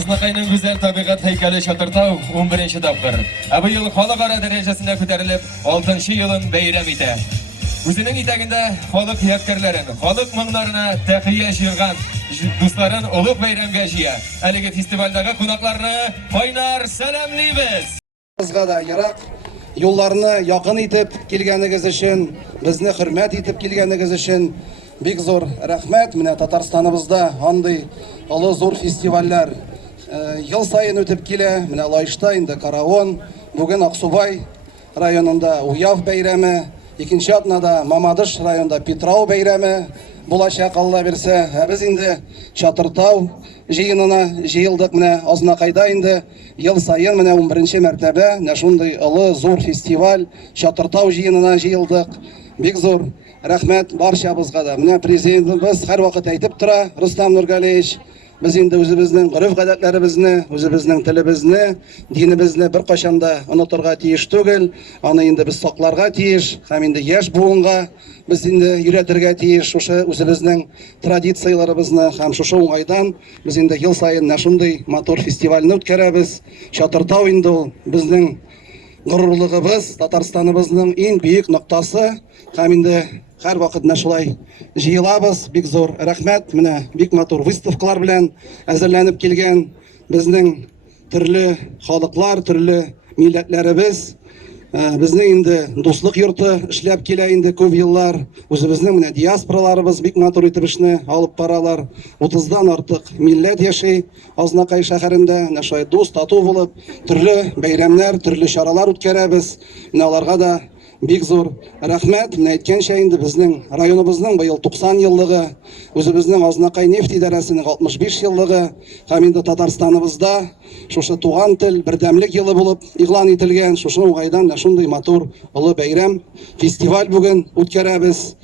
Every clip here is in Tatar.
Азнакайның гүзәл табигать һәйкәле Чатыртау 11-нче тапкыр. Бу ел халыкара дәрәҗәсендә күтәрелеп 6-нчы елын бәйрәм итә. Үзенең итәгендә халык ядкарларын, халык моңнарына тәхия җыйган дусларын улуг бәйрәмгә җыя. Әлеге фестивальдәге кунакларны кайнар сәламлибез. Безгә дә ярак юлларны якын итеп килгәнегез өчен, безне хөрмәт итеп килгәнегез өчен бик зур рәхмәт. Менә Татарстаныбызда андый олы зур фестивальләр ел сайын үтеп килә. Менә Лайышта инде Каравон, бүген Аксубай районында Уяв бәйрәме, икенче атнада Мамадыш районында Петрау бәйрәме булачак, Алла бирсә. Без инде Чатыртау җыенына җыелдык. Менә Азнакайда инде ел сайын менә 11-нче мәртәбә менә шундый олы зур фестиваль Чатыртау җыенына җыелдык. Бик зур рәхмәт барчабызга да. Менә президентыбыз һәр вакыт әйтеп тора, Рустам Нургалиевич, biz инде үзебезнең гореф-гадәтләребезне, үзебезнең телебезне, динебезне бер кашанда онытырга тиеш түгел. Аны инде без сакларга тиеш, һәм инде яшь буынга без инде өйрәтергә тиеш шушы үзебезнең традицияларыбызны. Һәм шушы уңайдан без инде ел сайын шундый матур фестивальне үткәрәбез. Чатыртау инде ул безнең горурлыгыбыз, Татарстаныбызның иң бөек ноктасы. Һәм инде һәр вакыт шулай җыелабыз. Бик зур рәхмәт. Менә бик матур выставкалар белән әзерләнеп килгән безнең төрле халыклар, төрле милләтләребез. Безнең инде дуслык йорты эшләп килә инде күп еллар. Үзебезнең менә диаспораларыбыз бик матур итеп эшне алып баралар. 30-дан артык милләт яши Азнакай шәһәрендә. Менә шулай дус, тату булып, төрле бәйрәмнәр, төрле чаралар үткәрәбез. Менә аларга да бик зур рәхмәт. Менә әйткәнчә инде безнең районыбызның быел 90 еллыгы, үзебезнең Азнакай нефть идарәсенең 65 еллыгы, һәм инде Татарстаныбызда шушы туган тел бердәмлек елы булып игълан ителгән. Шушы уңайдан шундый матур олы бәйрәм, фестиваль бүген үткәрәбез.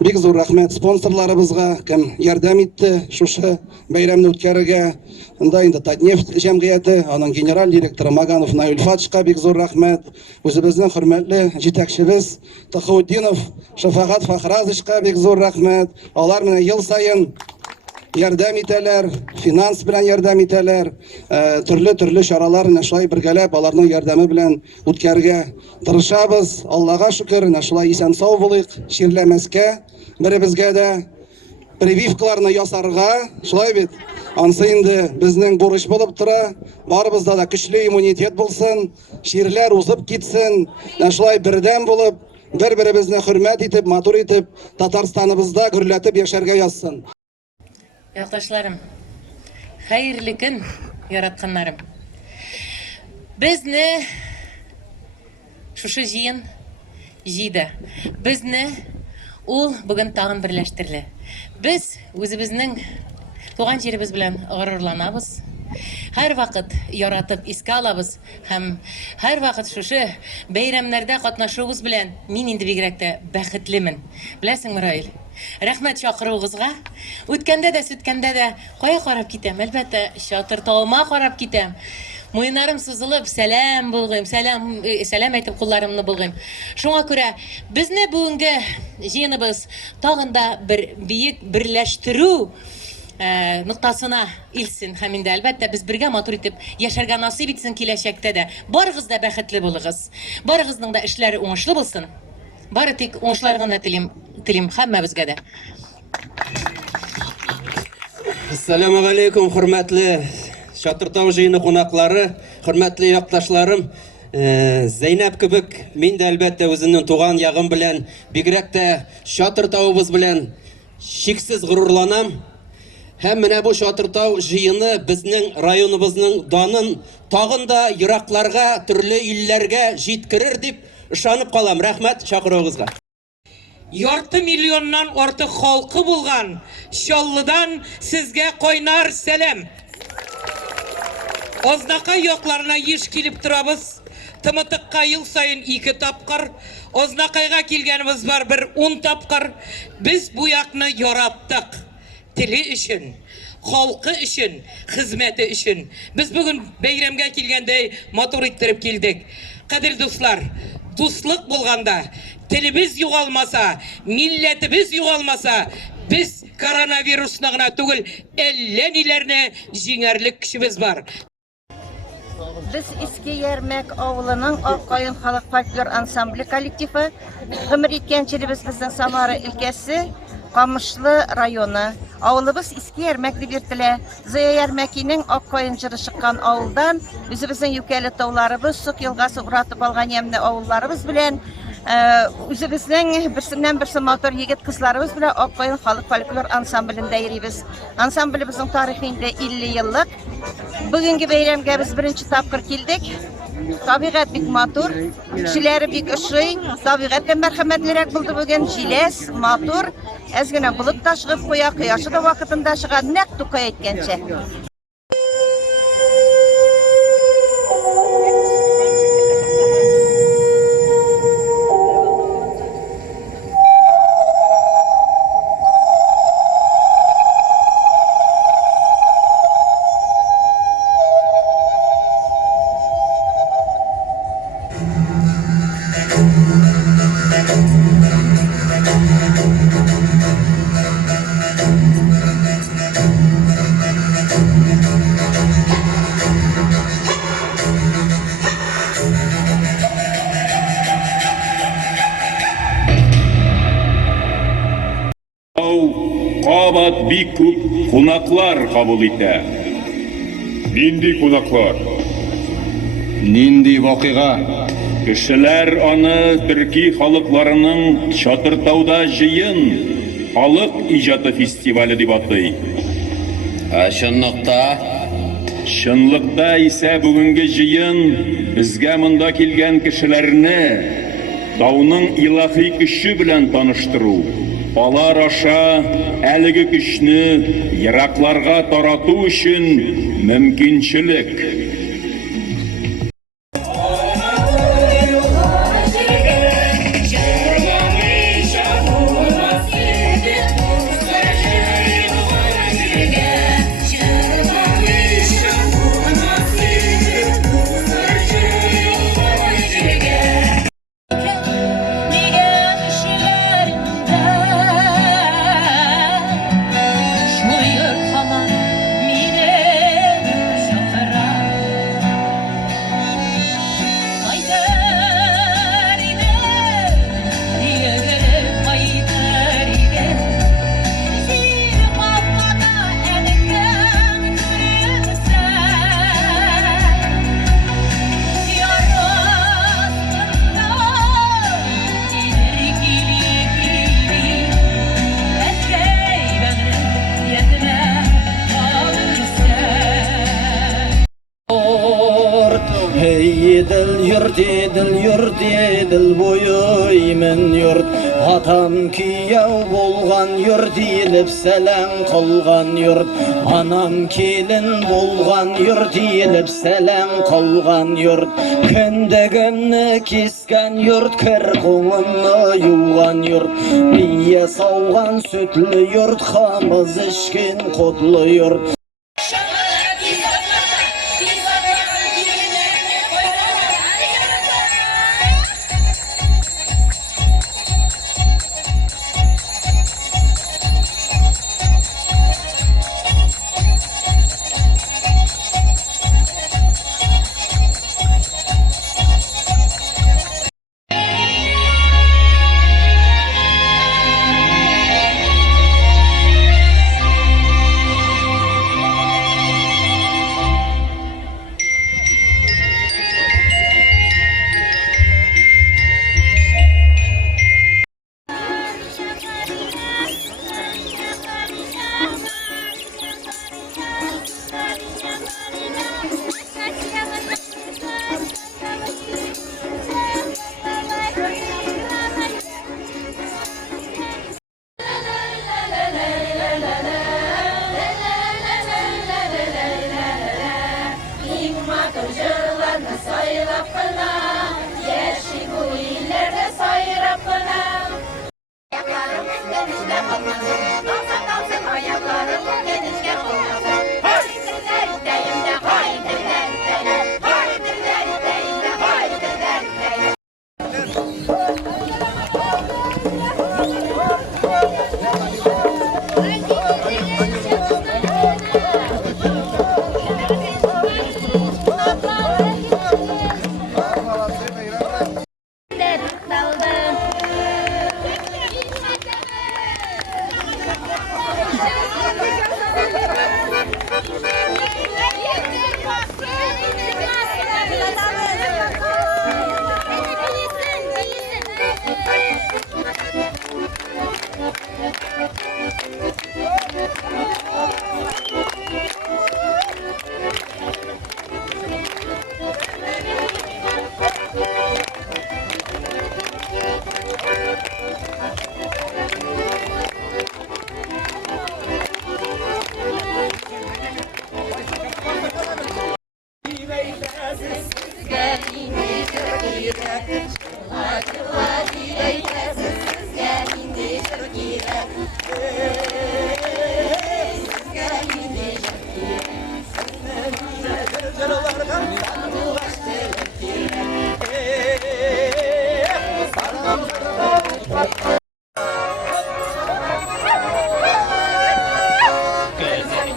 Бик зур рәхмәт спонсорларыбызга, кем ярдәм итте шушы бәйрәмне үткәрергә. Анда инде Татнефть җәмгыяте, аның генераль директоры Маганов Наилфатшка бик зур рәхмәт. Үзебезнең хөрмәтле җитәкчебез Тахаутдинов Шафагат Фахразовичка бик зур рәхмәт. Алар менә ел сайын ярдәм итәләр, финанс белән ярдәм итәләр, төрле чаралар шулай бергәләп аларның ярдәме белән үткәрергә тырышабыз. Аллага шөкер, шулай исән-сау булыйк, чирләмәскә, беребезгә дә прививкаларны ясарга, шулай бит. Ансы инде безнең бурыч булып тора. Барыбызда да көчле иммунитет булсын, чирләр узып китсен, шулай бердәм булып, бер-беребезне хөрмәт итеп, матур итеп, Татарстаныбызда гөрләтеп яшәргә язсын. Якташларым, хәерле көн, яратканнарым. Безне шушы җыен җыйды. Безне ул бүген тагын берләштерде. Без үзебезнең туган җиребез белән горурланабыз. Һәр вакыт яратып искә алабыз һәм һәр вакыт шушы бәйрәмнәрдә катнашуыбыз белән мин инде бигрәк тә бәхетлемен. Беләсеңме, Раил? Рәхмәт чакыруыгызга. Үткәндә дә, сүткәндә дә кая карап китәм? Әлбәттә, Чатыртауыма карап китәм. Муеннарым сузылып, сәлам булгым, сәлам әйтеп кулларымны булгым. Шуңа күрә безне бүгенге җыеныбыз тагын да бер биек берләштерү ноктасына илсен. Һәм инде әлбәттә без бергә матур итеп яшәргә насыйп итсен киләчәктә дә. Барыгыз да бәхетле булыгыз. Барыгызның да эшләре уңышлы булсын. Бары тик уңышлар гына телим һәммәбезгә дә. Ассаламу алейкум, хөрмәтле Чатыртау җыены кунаклары, хөрмәтле якташларым. Зәйнәп кебек, мин дә әлбәттә үземнең туган ягым белән, бигрәк тә Чатыртауыбыз белән шиксез горурланам. Һәм менә бу Чатыртау җыены безнең районыбызның данын тагын да еракларга, төрле илләргә җиткерер дип ышанып калам. Рәхмәт чакыруыгызга. Ярты миллионнан артык халкы булган Чаллыдан сезгә кайнар сәлам. Азнакай якларына еш килеп торабыз. Тымытыкка ел сайын 2 тапкыр, Азнакайга килгәнебез бар бер 10 тапкыр. Без бу якны яраттык. Теле өчен, халкы өчен, хезмәте өчен. Без бүген бәйрәмгә килгәндәй матур иттереп килдек. Кадерле дуслар, дуслык булганда, телебез югалмаса, милләтебез югалмаса, Biz koronavirusna gına түгел, әллә ниләрне җиңәрлек көчебез бар. Biz Eski Yermek Avulu'nun Akkayın Halk Folklor Ansambli kolektifi, gımır etkençilimiz bizden Samara ilkesi, Kamışlı rayonu. Avulumuz Eski Yermekli bir tile. Zaya Yermeki'nin Akkayıncırı çıkan avuldan, bizimizin yükeli tavlarımız, Suk Yılgası uğratıp algan yemli avullarımız bilen, Üzümüzün birsinden birisi motor yigit kızlarımız bile Akkayın Halk Folklor Ansamblinde yeriyiz. Ansamblımızın tarihinde 50 yıllık. Bugünkü beyramga biz birinci tapkır keldik. Tabiat bik matur, kişileri bik ışıy, tabiatga merhametlirak buldu bugün jiles, matur. Ezgine bulut da çıkıp koya, kıyaşı da vakitinde çıkar, nek tukay etkençe. Qabat bik күп кунаклар кабул итә. Нинди кунаклар? Нинди вакыйга? Кешеләр аны төрки халыкларының Чатыртауда җыен халык иҗаты фестивале дип атый. Чынлыкта? Чынлыкта исә бүгенге җыен безгә монда килгән кешеләрне тауның илаһи көче белән таныштыру. Алар аша әлеге көчне еракларга тарату өчен мөмкинчелек. Yurt boyuymen yurt Atam kiyav bolgan yurt Yilip selam kılgan yurt Anam kelin bolgan yurt Yilip selam kılgan yurt Kendegimni kesken yurt Kırkımını yuvan yurt Biye savgan sütlü yurt Hamız içkin kotlu yurt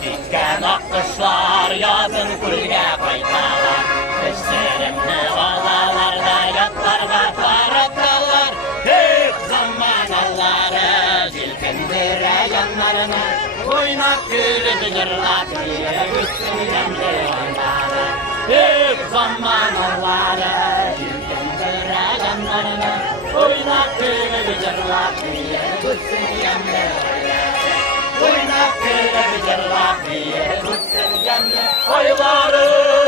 Dikkan akışlar yazın kulga koytalar. Düşlerimni olalarda yatlarga taratalar. Hep zamanalları jilkindire yanlarına. Oynap gülüp jırlap gitsin yandı oynara. Hep zamanalları jilkindire yanlarına. Oynap gülüp jırlap gitsin yandı oynara. Oynak gülüp jırlap gitsin yandı oyları.